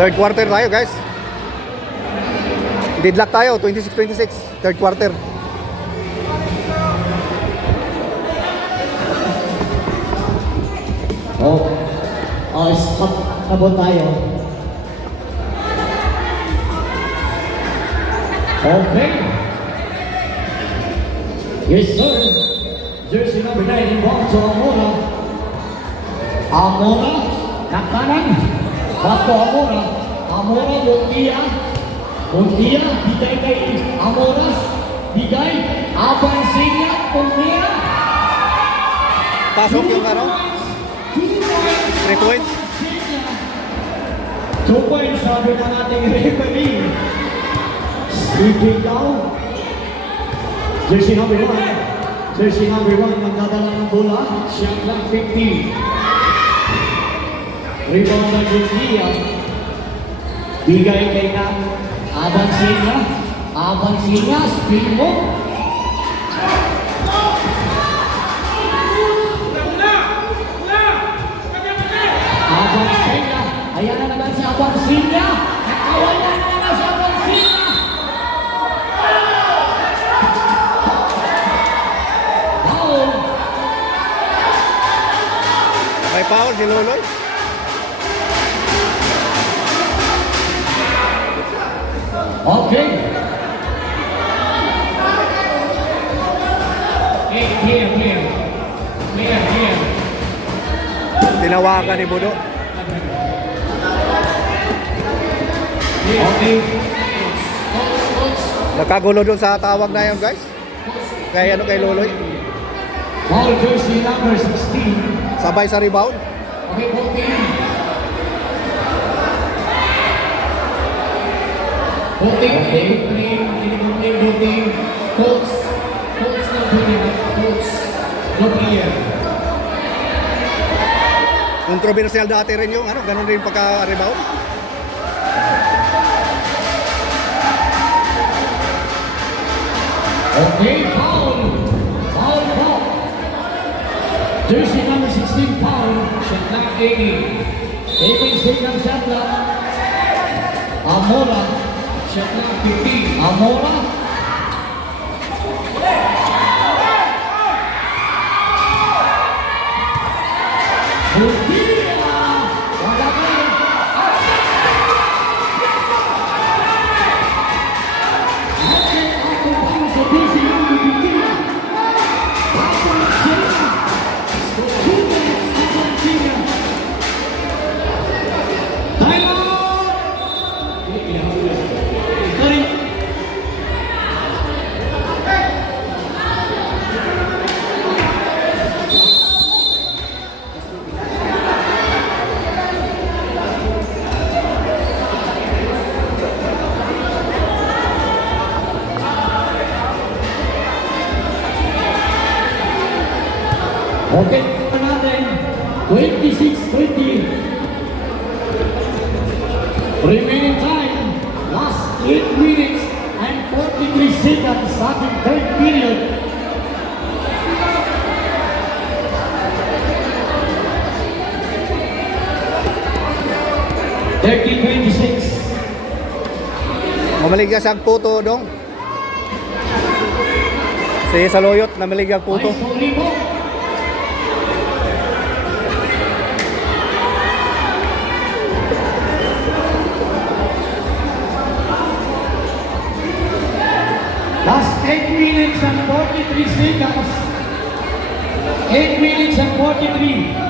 Third quarter tayo, guys. Deadlock tayo, 26-26. Third quarter. Stop abot tayo. Okay. Yes, sir. Jersey number 9 inbound to Amora. Amora, na kanan. Bato Amora. Amora, Montia. Montia, bigay kay Amoras. Bigay, Abansinya, Montia. Pasok yung ano? 3 points. 2 points, sabi ng ating referee. Speaking down. Jersey number 1. Jersey number 1 magdadala ng bola. Shot clock 50. Rebound na Juntia. Bigay kay na Abansinya. Abansinya, spin mo. Abansinya. Ayan na naman si Abansinya. Nakawala na naman si Abansinya. Foul. May foul si Loloy. Okay. Clear. Tinawagan ni Budo. Okay. Nagkagulo doon sa tawag na yun, guys. Kay Loloy. Foul jersey number 16. Sabay sa rebound. Okay, voting. Coach na doon. Coach. No player. Controversial dati rin yung ano, ganun rin pagka-rebound. Okay, foul. Jersey number 16 foul. Shot clock 80. 18 seconds shot clock. Amora. Shot clock 50. Amora. Butia. Wala ka. Okay, ako pa sa Jersey number 15. Okay, natin 26-20. Remaining time, last 8 minutes and 43 seconds starting third period. Mamaligya siyang puto dong. Si Saloyot namaligyang puto. Last 8 minutes and 43 seconds. 8 minutes and 43.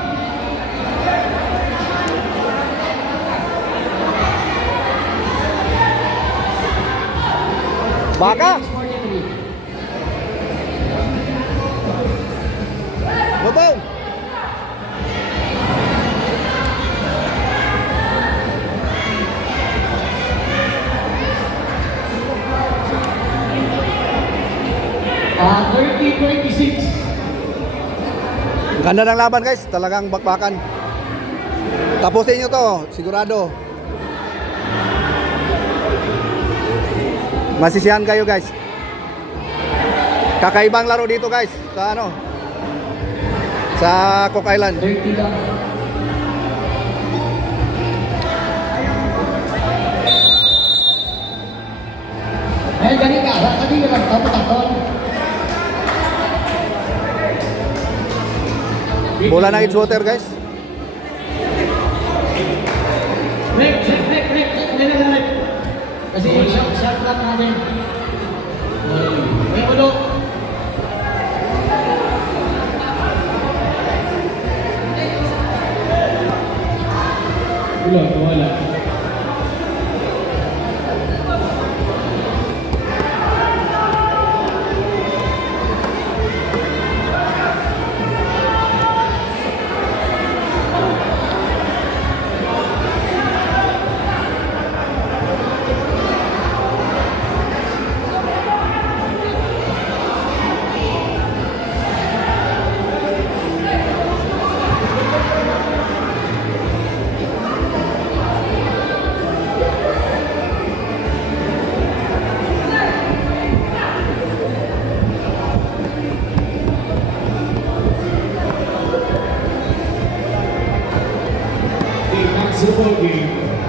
Baka! Babaw! Ah, 30-26. Ganda ng laban, guys. Talagang bakbakan. Tapusin nyo to, sigurado. Masisiyahan kayo, guys. Kakaibang laro dito, guys. Sa ano? Sa Cook Island. 30 lang. Eh, gani ka, tadi naman ito, patakon. Bola ng Edgewater guys. Break. Kasi shot lang natin. May ulo. Wala.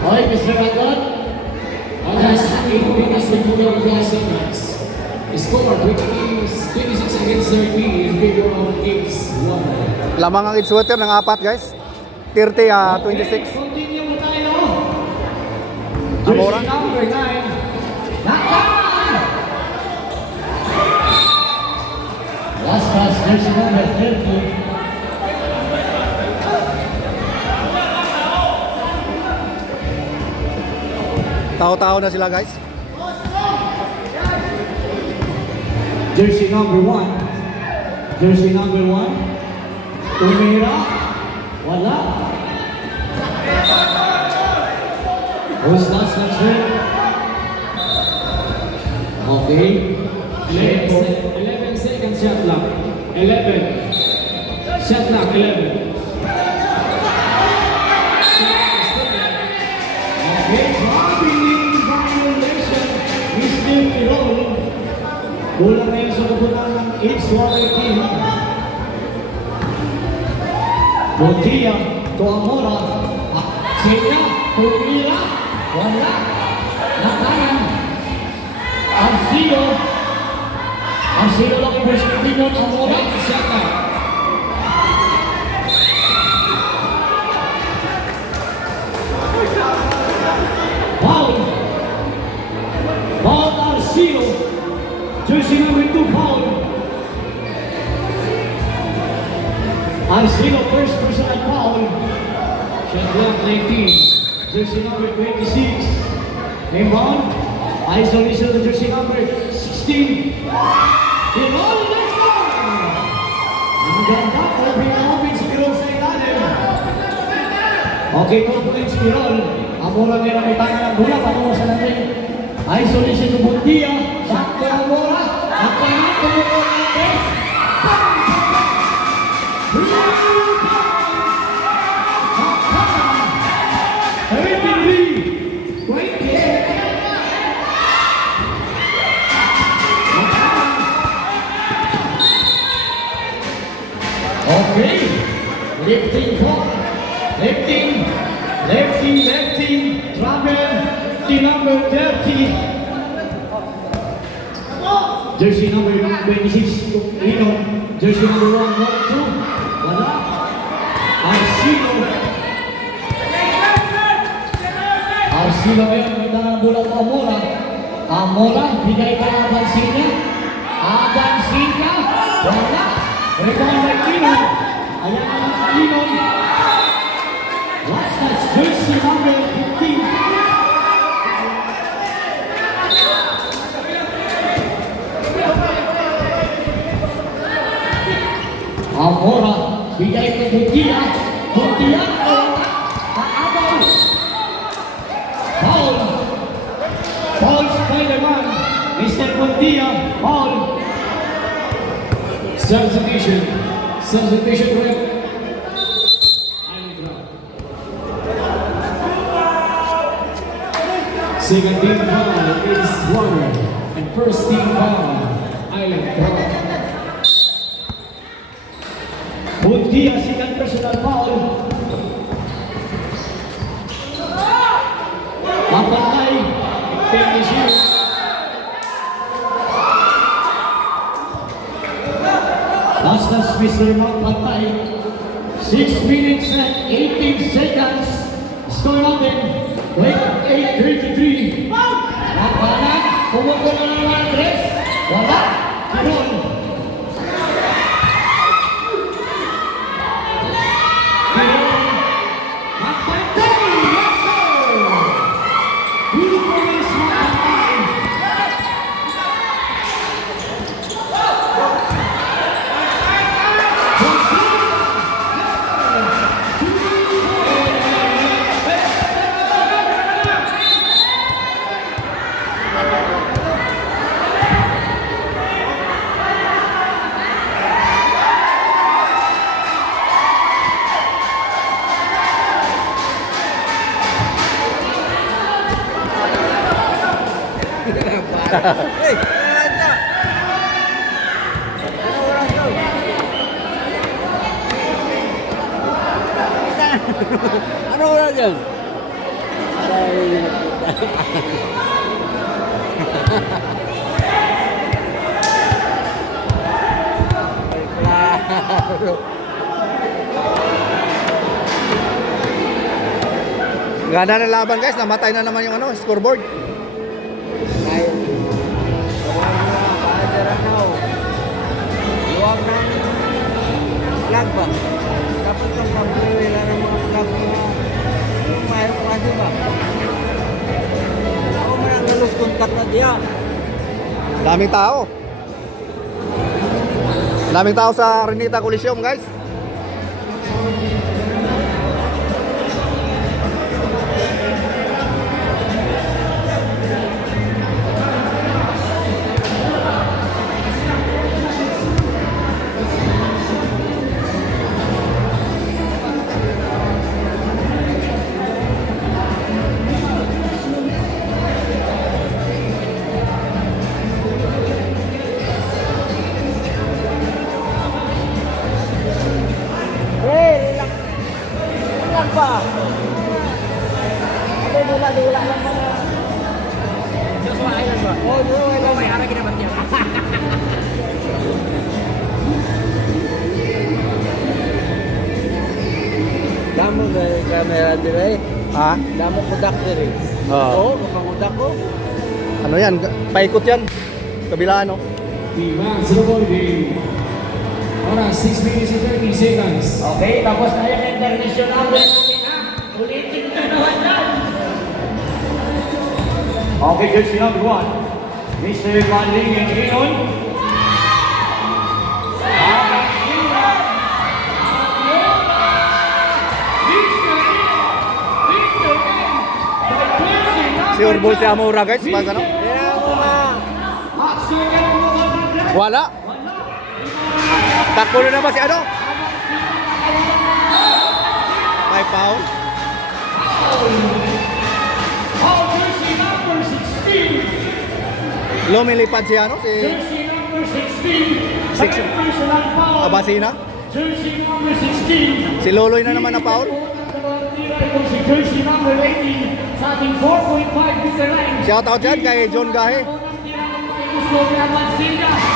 Okay, Mr. Randon. Last 8 minutes to go of last seconds. Score 26 against 30 in favor of Ace 1. Lamang ang Edgewater ng 4 guys. 30-26. Continue mo tayo. Amora. Jersey number 9. Knockdown! Last pass, jersey number 30. Tao-tao na sila guys. Jersey number 1. Jersey number 1. Tumira. Wala. Who's last answer? Okay. 11 seconds shot clock. 11. Shot clock 11. Okay, dropping in violation. Mr. Tirol. Bola na yun sa kabunan ng H1 team. Bontia to Amora. Senya, Tumira. Wala. Nakayan. Arcilo. Arcilo lang yung first team Amora. Shot clock. Foul. Foul Arcilo. Jersey number 2 foul. Arcilo first personal foul. Shot clock 19. Jersey number 26. Rebound. Isolation to jersey number 16. Tirol, let's go! Ang ganda, open si Tirol sa ilalim. Okay, 2 points Tirol. Amora meron may tanga ng bola, patungo sa natin. Isolation to Bondia. Back to Amora. At kailangan to Amora ng best. Okay, lifting for, lifting, travel, the number 30. Jersey number 26, Ino, jersey number 1, 2, wala. Arcilo ngayon, may tangan ng bola po Amora. Amora, bigay pa ng Abansinya. Abansinya, wala. Rebound by Ino. Ayan naman sa Ino. Last touch, jersey number 15. Amora, bigay ko Buntia. Buntia, Aabay. Foul. Foul Spider-Man. Mr. Buntia, foul. Substitution rep. Island Crowd. Second team foul is Warner. And first team foul, Island Crowd. Buntia, second personal foul. Mapatay. Finish here. Mr. Mark Pantay. 6 minutes and 18 seconds. Score natin, break 8:33. Kapanan, pumupuno na naman ang tres. Wala, Kiron. Kiron, Pantay, yes sir! Beautiful is Pantay. Hey, ano wala dyan? Ganda na laban guys, namatay na naman yung scoreboard. Luwag ng flag ba? Tapos ang pagpiliwila ng mga flag na yung mayroon ko kasi ba? Ako man ang nalus contact na diya. Daming tao. Daming tao sa Renita Coliseum guys. Relax ba? Ano dula-dula lang ba na? Joshua Island ba? Oo, Joshua Island. May harap kinabat niya. Damo na yung camera dire. Ha? Damo ko dak dire. Oo. Oo, kapangudak ko. Ano yan? Paikot yan. Kabila ano? The man sa ball game. Oras 6 minutes and 30 seconds. Okay, tapos na yung international natin ha. Ulitin na naman yan. Okay, jersey number 1. Mr. Manling and Inon. Si Urbol si Amora guys. Pag ano? Kaya mo nga. Wala. Takbo na naman si ano? May foul. Jersey number 16. Lumilipad si ano? Si Jersey number 16. Six. Personal foul. Abasina. Jersey number 16. Si Loloy na naman na foul. Itong si jersey number 18 sa ating 4.5 meter line. Shout out dyan kay John Gahe.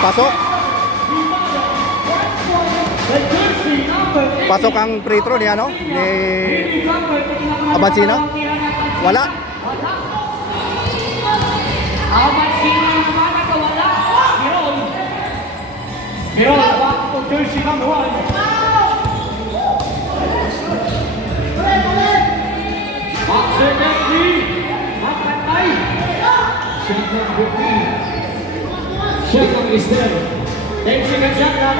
Pasok. Pasok ang free throw ni ano? Ni Abasina. Wala. Abasina naman nakawala. Miron, back to jersey number 1. Accidentally, Makatay. Shot clock 15. Shot clock is there. 10 seconds shot clock.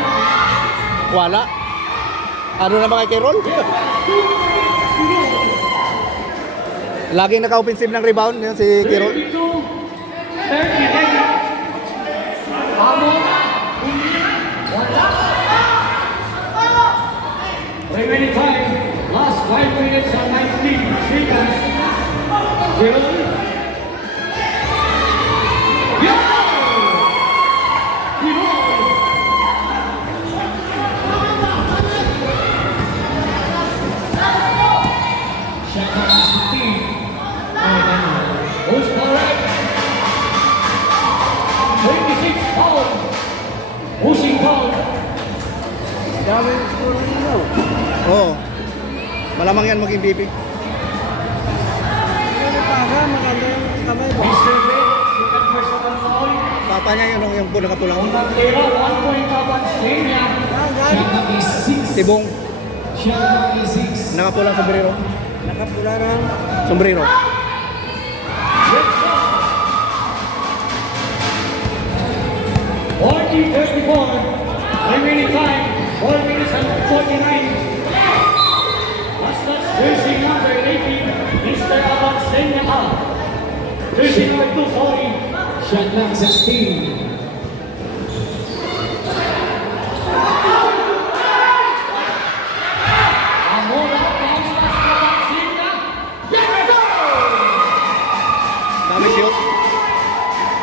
Wala. Ano naman kay Kerol? Laging naka-offensive ng rebound yun si Kerol. 32, 30. Amona. Wala. Remaining time. Last 5 minutes and 19 seconds. Jerome. Yes! Shot clock is 15. Who's correct? 26 foul. Pushing foul. Dami yung score nila. Oo. Malamang yan maging BP. Ano pa ka? Maganda yung kamay mo. Mr. Ben, second personal foul. Papa niya yung nakapulang. Unang tira, 1 point Abansenia. Shot clock is 6. Tibong, Shot clock is 6. nakapulang sombrero. Nakapula ng Sombrero. Yes, sir. 40-34. Remaining time, 4 minutes and 49. Bastas, jersey number 18, Mr. Abansenia. Jersey number 2, sorry. Shot clock 16. Amora, bounce pass to Abansenia. Yes, sir! Dami siyot.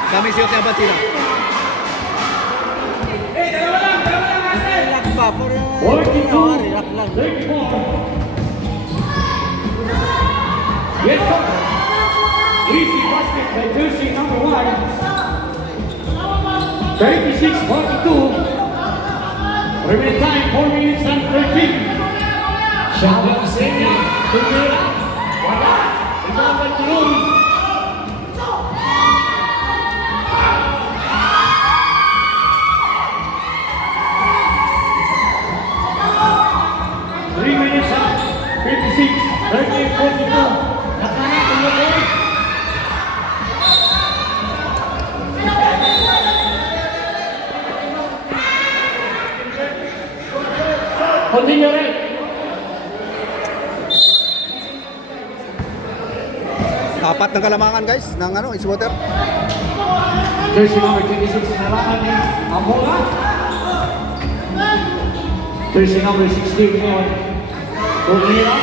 Dami siyot niya ba sila? relax pa. Pero 42, relax lang. 34. Yes, sir. Easy basket by jersey number 1. 36-42. Remaining time, 4 minutes and 13. Shot clock 7. Tumira. Wala. Ibabal tulong. Three minutes and 56. 38-42. Nakanak ang lagay. Continue rin. Apat ng kalamangan guys ng Eastwater. Jersey number 26 narangan ni Amora. Jersey number 16 ngayon. Tumira.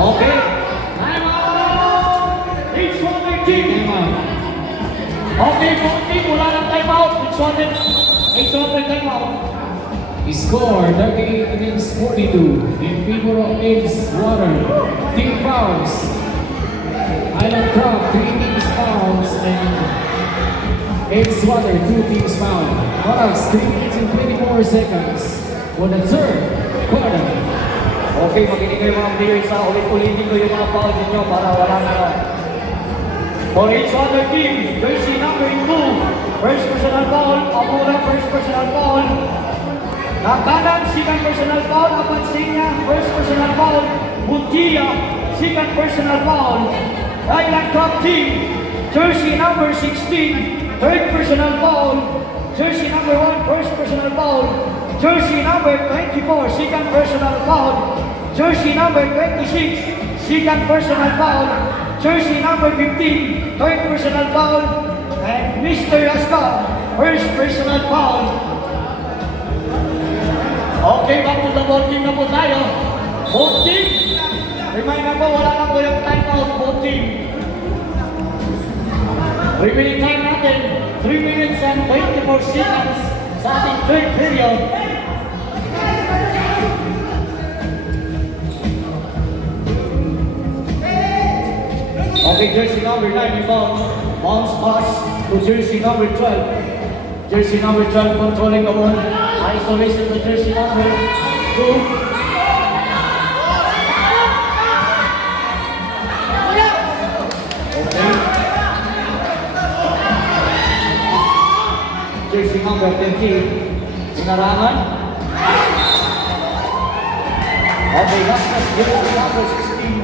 Okay. Time out! It's 1:13. Time out. Okay, team, wala ng time out. It's 1 time out. Score 38 against 42 in favor of Edgewater. Team fouls. Island Crab 3 teams fouls and Edgewater 2 teams foul. Oras 3 minutes and 24 seconds for the third quarter. Okay, makinig kayo mga players sa ulit-ulitin ko yung mga foul ninyo para wala na. For each other team, jersey number 2, first personal foul, Amora first personal foul. Nakanan, second personal foul, Abansenia, first personal foul, Buntia, second personal foul. Island Cup team, jersey number 16, third personal foul. Jersey number 1, first personal foul. Jersey number 24, second personal foul. Jersey number 26, second personal foul. Jersey number 15, third personal foul. And Mr. Ascar, first personal foul. Okay, back to the ball team na po tayo. Both team, remind na po, wala na po yung timeout, both team. Remaining time natin, 3 minutes and 24 seconds sa ating third period. Okay, jersey number 9 inbound. Bounce pass to jersey number 12. Jersey number 12 controlling the ball. Isolation to jersey number 2. Okay. Jersey number 15. Sinarangan. Okay, that's jersey number 16.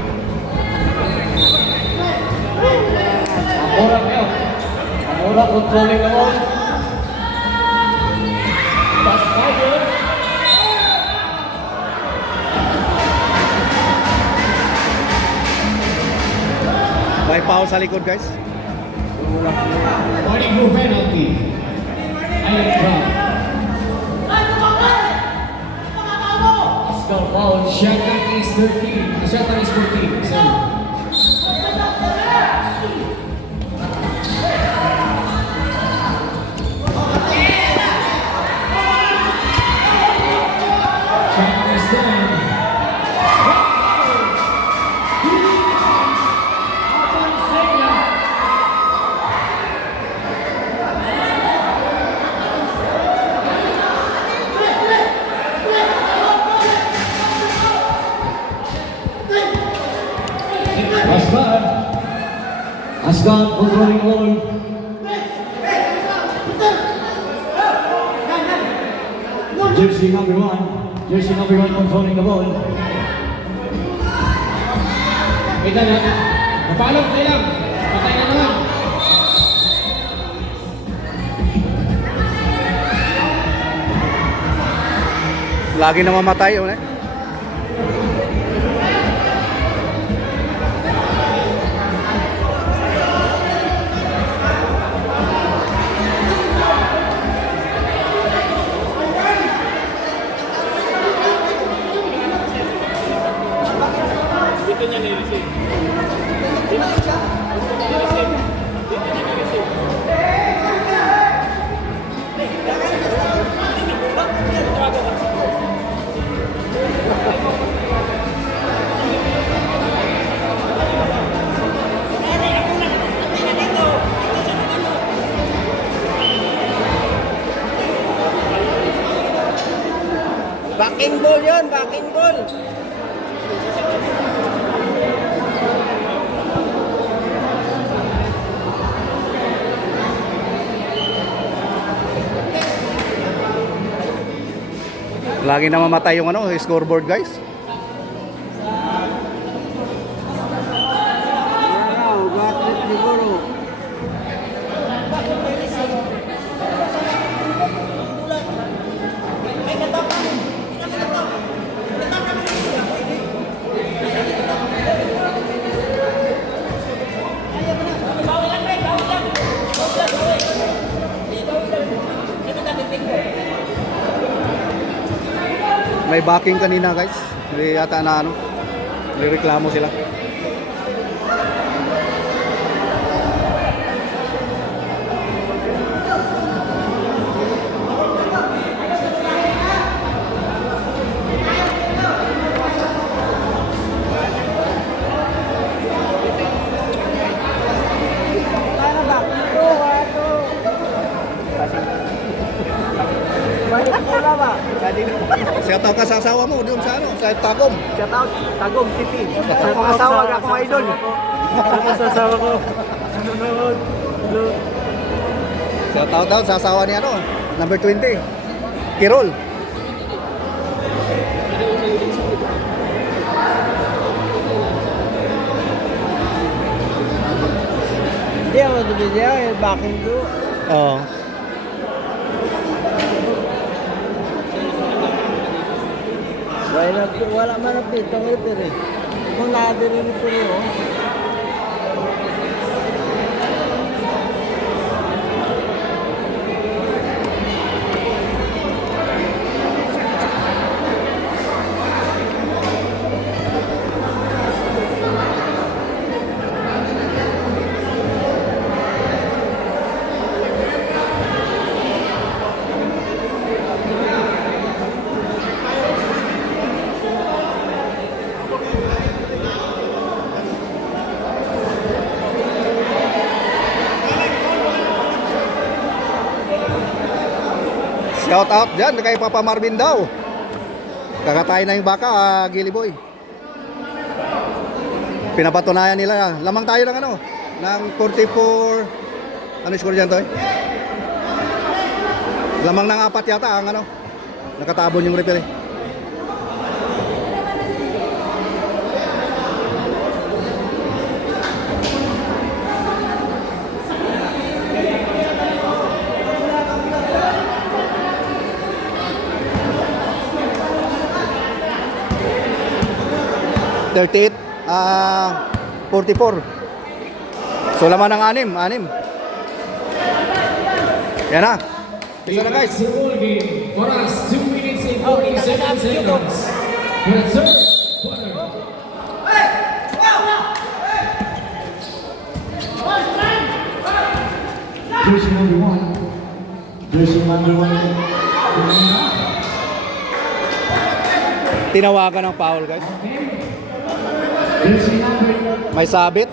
Amora ngayon. Amora controlling the ball. Pass fiber. May foul sa likod guys. Morning for penalty. Island Crab. Oscar foul. Shot clock is 13. Shot clock is 14. Sorry. Shot clock is 10. Scott controlling the ball. Jersey number one controlling the ball. Wait na lang. Mapalo, tayo lang. Patay na naman. Lagi na mamatay yun eh. Backing ball yun, backing ball. Lagi na mamatay yung ano, scoreboard guys. Wow, bakit siguro? May backing kanina guys. Hindi yata na ano. Nireklamo sila. Ano ba? Balik ko na ba? Siya tao ka sa asawa mo doon sa ano, sa Tagum. Shout out, Tagum City. Sa mga asawa, akong idol. Sa asawa ko. Nanonood. Siya tao daw sa asawa ni ano, number 20. Kirol. Hindi ako nabigyan, backing ko. Oo. Wala man ang pitong ito rin. Kung nadirin ito rin, oh. Shout out dyan kay Papa Marvin daw. Kakatay na yung baka, Gilly Boy. Pinapatunayan nila. Lamang tayo ng ano, ng 44. Ano score dyan to eh? Lamang ng 4 yata ang ano. Nakatabon yung referee. ...38, 44. So laman ng 6. Yan na. Isa na guys. It's a ball game for us. 2 minutes and 47 seconds. For the third quarter. Jersey number one. Jersey number one. Tinawagan ng foul guys. Jersey number. May sabit.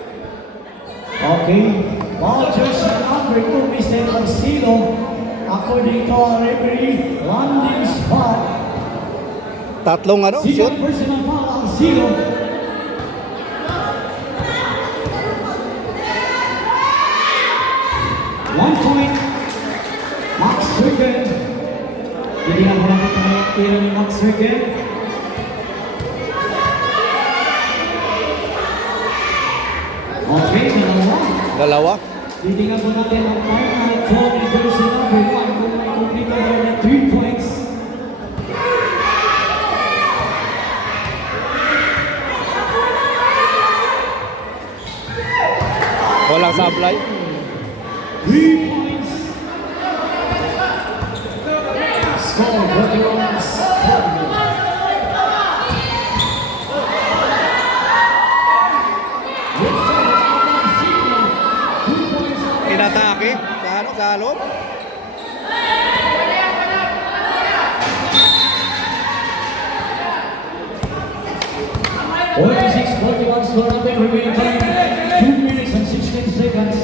Okay. Ball jersey number 2, Mr. Marcelo. According to our referee, landing spot. Tatlong ano, shoot. Second personal foul, Marcelo. 1 point. Max Stricken. Hindi na po natin ang tira ni Max Stricken. Okay, Dalawa. titingnan po natin ang final throw ni jersey number 1 kung may complete over na 3 points. Walang sablay. 3 points. Score 41. Inatake sa ano, sa loob. Forty-six, 41 score natin. Remaining time 2 minutes and 16 seconds.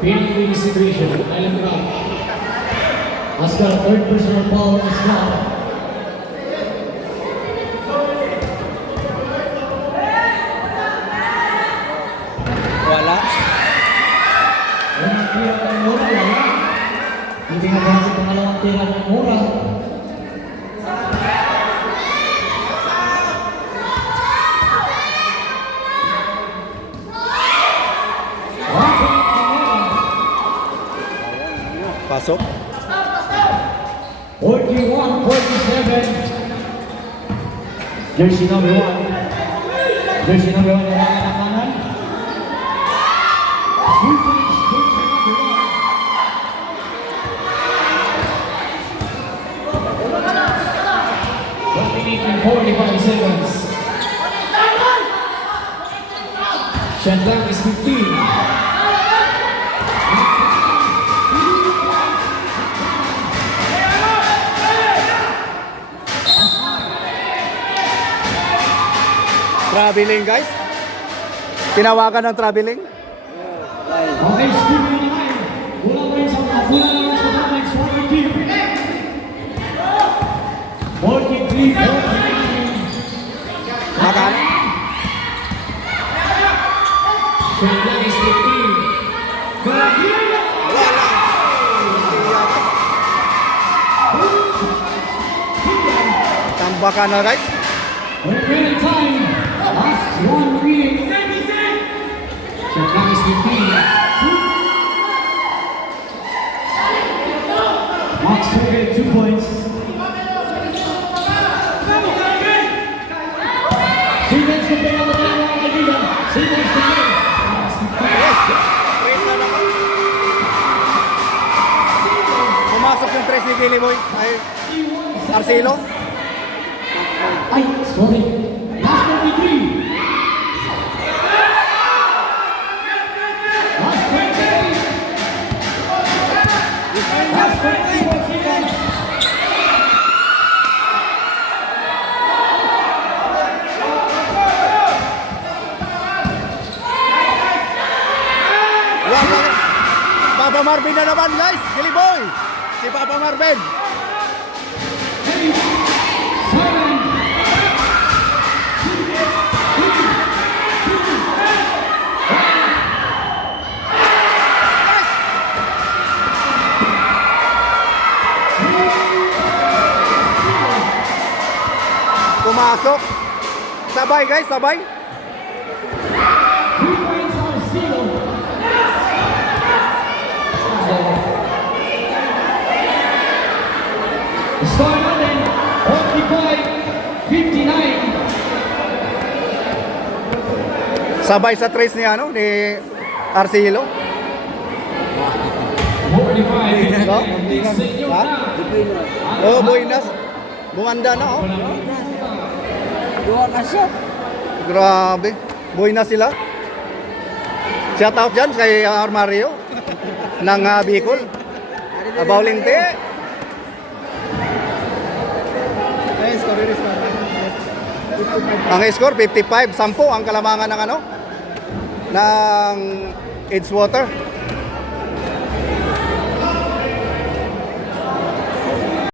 Penalty situation. Island Rock. Has got a third personal foul as well. Wala. Unang tira ng Mura, wala. Hindi nga ba ang pangalawang tira ng Mura? Pasok. 41-47. Jersey number 1. Jersey number 1 na lang ang kanan. 2 points, jersey number 45 seconds. Shandang is 15. Traveling guys. Tinawagan ng traveling. Okay, Stephen na line. Kulang pa rin sa mga kulang sa mga next one team. 43-49. Magkano? Shandang is 15. Tambakan na guys. Remaining time. Last one remaining. Shandang is 15. Max Stricken, 2 points. Simmons na pera mo tayo mga kaibigan. Simmons na pera. Pumasok yung 3 ni Billy Boy. Ay, Arcelo. Ay, sorry. Last 23. Last 28. Last 24 seconds. Wala. Papa Marvin na naman guys. Billy Boy. Si Papa Marvin. 8, 7, Pumasok. Sabay guys, sabay. 3 points are zero. Score natin, 45-59. Sabay sa trace ni ano ni Arcelo. 45. No? Senyor Ha? na. Oh, Buenas. Bumanda na oh. Dua ka shot. Grabe. Buenas sila. Shout out dyan kay Mario ng Bicol. Bowling te. Ang score 55, 10 ang kalamangan ng ano ng Edgewater.